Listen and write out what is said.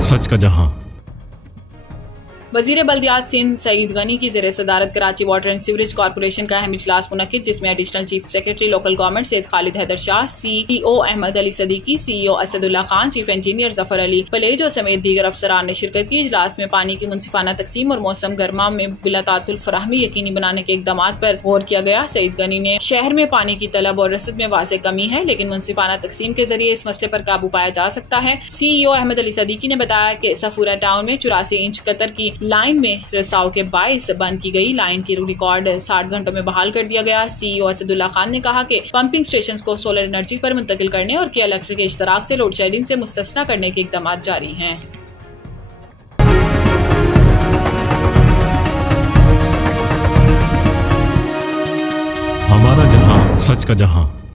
सच का जहां। वजीर बल्दियात सिंध सईद गनी की ज़ेर सदारत Karachi water and sewerage corporation का अहम इजलास मुनक्किद, जिसमें additional chief secretary local government Syed Khalid Haider Shah, CEO Ahmed Ali Siddiqui, CEO Asadullah Khan, chief engineer Zafar Ali Palijo समेत दीगर अफसरान ने शिरकत की। इजलास में पानी की मुनसिफाना तकसीम और मौसम गर्मा में बिला तातुल फराहमी यकीनी बनाने के इकदाम पर गौर किया गया। सईद गनी ने शहर में पानी की तलब और रसद में वाज़ेह कमी है, लेकिन मुनसिफाना तकसीम के जरिए इस मसले पर काबू पाया जा सकता है। CEO अहमद अली सदीकी ने बताया कि सफूरा टाउन में 84 इंच कतर की लाइन में रिसाव के बाइस बंद की गई। लाइन की रिकॉर्ड 60 घंटों में बहाल कर दिया गया। CEO असदुल्ला खान ने कहा कि पंपिंग स्टेशन को सोलर एनर्जी पर मुंतकिल करने और इलेक्ट्रिक के इश्तराक से लोड शेडिंग से मुस्तस्ना करने के इकदाम जारी हैं। हमारा जहां, सच का जहां।